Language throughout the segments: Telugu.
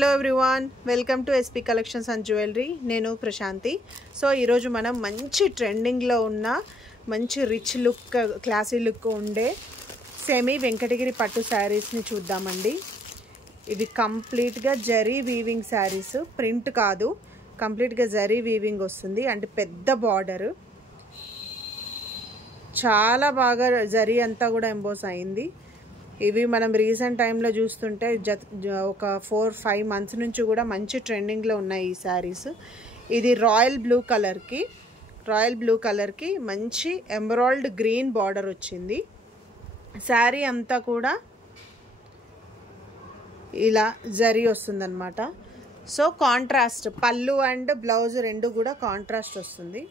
Hello everyone, welcome to SP collections and jewellery. నేను ప్రశాంతి. సో ఈరోజు మనం మంచి ట్రెండింగ్లో ఉన్న మంచి రిచ్ లుక్, క్లాసీ లుక్ ఉండే సెమీ వెంకటగిరి పట్టు శారీస్ని చూద్దామండి. ఇవి కంప్లీట్గా జరీ వీవింగ్ శారీస్, ప్రింట్ కాదు, కంప్లీట్గా జరీ వీవింగ్ వస్తుంది. అంటే పెద్ద బార్డరు, చాలా బాగా జరీ అంతా కూడా ఎంబోస్ అయింది. ఇవి మనం రీసెంట్ టైంలో చూస్తుంటే ఒక 4-5 మంత్స్ నుంచి కూడా మంచి ట్రెండింగ్లో ఉన్నాయి ఈ శారీస్. ఇది రాయల్ బ్లూ కలర్కి మంచి ఎమరాల్డ్ గ్రీన్ బార్డర్ వచ్చింది. శారీ అంతా కూడా ఇలా జరీ వస్తుందన్నమాట. సో కాంట్రాస్ట్ పళ్ళు అండ్ బ్లౌజ్ రెండు కూడా కాంట్రాస్ట్ వస్తుంది.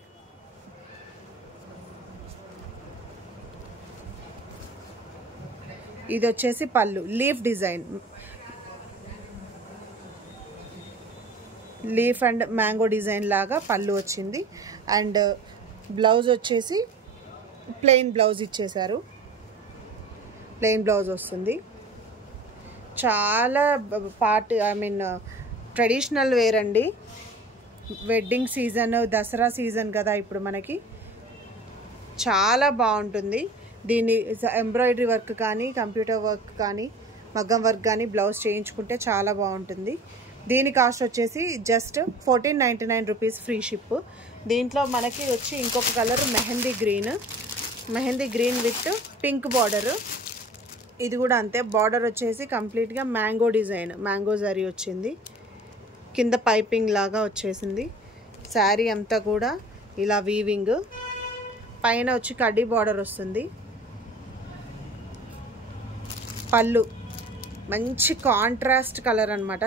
ఇది వచ్చేసి పళ్ళు, leaf design, leaf and mango design లాగా పళ్ళు వచ్చింది. అండ్ బ్లౌజ్ వచ్చేసి ప్లెయిన్ బ్లౌజ్ ఇచ్చేశారు, ప్లెయిన్ బ్లౌజ్ వస్తుంది. చాలా ట్రెడిషనల్ వేర్ అండి. వెడ్డింగ్ సీజన్, దసరా సీజన్ కదా ఇప్పుడు మనకి, చాలా బాగుంటుంది. దీన్ని ఎంబ్రాయిడరీ వర్క్ కానీ, కంప్యూటర్ వర్క్ కానీ, మగ్గం వర్క్ కానీ బ్లౌజ్ చేయించుకుంటే చాలా బాగుంటుంది. దీని కాస్ట్ వచ్చేసి జస్ట్ 1499 రూపీస్, ఫ్రీ షిప్. దీంట్లో మనకి వచ్చి ఇంకొక colour mehndi green with pink border. ఇది కూడా అంతే, బార్డర్ వచ్చేసి కంప్లీట్గా మ్యాంగో డిజైన్, మ్యాంగో జరీ వచ్చింది. కింద పైపింగ్ లాగా వచ్చేసింది. శారీ అంతా కూడా ఇలా వీవింగ్, పైన వచ్చి కడ్డీ బార్డర్ వస్తుంది. పళ్ళు మంచి కాంట్రాస్ట్ కలర్ అనమాట.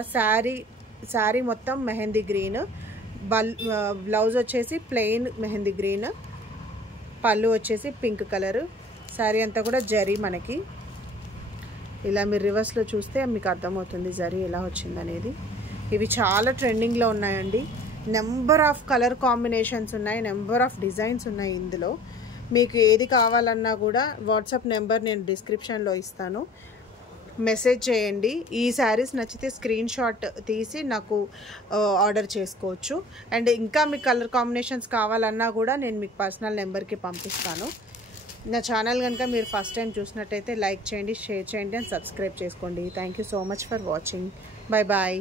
శారీ మొత్తం మెహందీ గ్రీన్, బ్లౌజ్ వచ్చేసి ప్లెయిన్ మెహందీ గ్రీన్, పళ్ళు వచ్చేసి పింక్ కలరు. శారీ అంతా కూడా జరీ మనకి ఇలా, మీరు రివర్స్లో చూస్తే మీకు అర్థమవుతుంది జరీ ఎలా వచ్చిందనేది. ఇవి చాలా ట్రెండింగ్లో ఉన్నాయండి. నెంబర్ ఆఫ్ కలర్ కాంబినేషన్స్ ఉన్నాయి, నెంబర్ ఆఫ్ డిజైన్స్ ఉన్నాయి ఇందులో. మీకు ఏది కావాలన్నా కూడా వాట్సాప్ నెంబర్ నేను డిస్క్రిప్షన్లో ఇస్తాను, మెసేజ్ చేయండి. ఈ శారీస్ నచ్చితే స్క్రీన్ షాట్ తీసి నాకు ఆర్డర్ చేసుకోవచ్చు. అండ్ ఇంకా మీకు కలర్ కాంబినేషన్స్ కావాలన్నా కూడా నేను మీకు పర్సనల్ నెంబర్కి పంపిస్తాను. నా ఛానల్ కనుక మీరు ఫస్ట్ టైం చూసినట్టయితే లైక్ చేయండి, షేర్ చేయండి అండ్ సబ్స్క్రైబ్ చేసుకోండి. Thank you so much for watching. Bye bye.